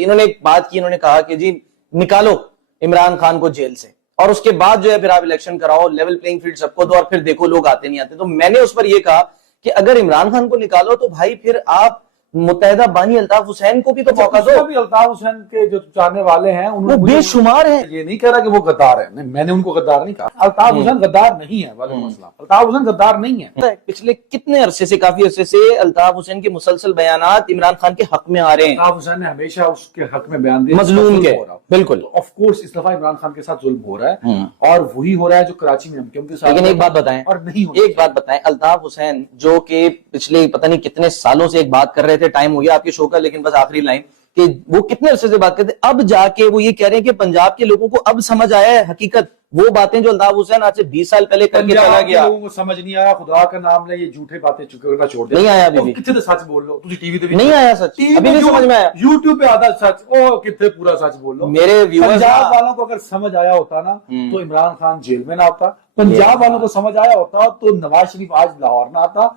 انہوں نے ایک بات کی, انہوں نے کہا کہ جی نکالو عمران خان کو جیل سے اور اس کے بعد جو ہے پھر آپ الیکشن کراؤ, لیول پلینگ فیلڈ سب کو دو اور پھر دیکھو لوگ آتے نہیں آتے. تو میں نے اس پر یہ کہا کہ اگر عمران خان کو نکالو تو بھائی پھر آپ متحدہ بانی الطاف حسین کو بھی تو موقع دو. الطاف حسین کے جو چاہنے والے ہیں وہ بے شمار ہیں. یہ نہیں کہہ رہا کہ وہ غدار ہے, میں نے ان کو غدار نہیں کہا. الطاف حسین غدار نہیں ہے, والا مسئلہ الطاف حسین غدار نہیں ہے. پچھلے کتنے عرصے سے, کافی عرصے سے الطاف حسین کے مسلسل بیانات عمران خان کے حق میں آ رہے ہیں. الطاف حسین نے ہمیشہ اس کے حق میں بیان دیا, مظلوم کے. بالکل آف کورس اس دفعہ عمران خان کے ساتھ ظلم ہو رہا ہے اور وہی ہو رہا ہے جو کراچی میں ہم کے ساتھ. لیکن ایک بات بتائیں, اور نہیں ایک بات بتائیں, الطاف حسین جو کہ پچھلے پتہ نہیں کتنے سالوں سے ایک بات کر رہے تھے, ٹائم ہو گیا آپ کے شو کا, لیکن بس آخری لائن کہ وہ کتنے عرصے سے بات کرتے, اب جا کے وہ یہ کہہ رہے ہیں کہ پنجاب کے لوگوں کو اب سمجھ آیا ہے حقیقت, وہ باتیں جو الطاف حسین آج سے 20 سال پہلے کر کے چلا گیا. لوگوں کو سمجھ نہیں آیا, خدا کا نام لے, یہ جھوٹے باتیں کرنا چھوڑ دیں. نہیں آیا ابھی بھی, کتنے سچ بول لو تجھے, ٹی وی تے نہیں آیا سچ, ابھی نہیں سمجھ میں آیا. یوٹیوب پہ آدھا سچ, او کتنے پورا سچ بول لو. میرے ویورز, پنجاب والوں کو اگر سمجھ آیا ہوتا نا تو عمران خان جیل میں نہ ہوتا. پنجاب والوں کو سمجھ آیا ہوتا تو نواز شریف آج لاہور نہ آتا.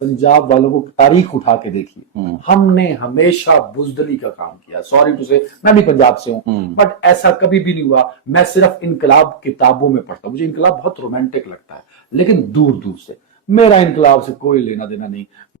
پنجاب والوں کو تاریخ اٹھا کے دیکھیے, ہم نے ہمیشہ بزدلی کا کام کیا. سوری ٹو سے, میں بھی پنجاب سے ہوں, بٹ ایسا کبھی بھی نہیں ہوا. میں صرف انقلاب کتابوں میں پڑھتا ہوں, مجھے انقلاب بہت رومانٹک لگتا ہے, لیکن دور دور سے میرا انقلاب سے کوئی لینا دینا نہیں.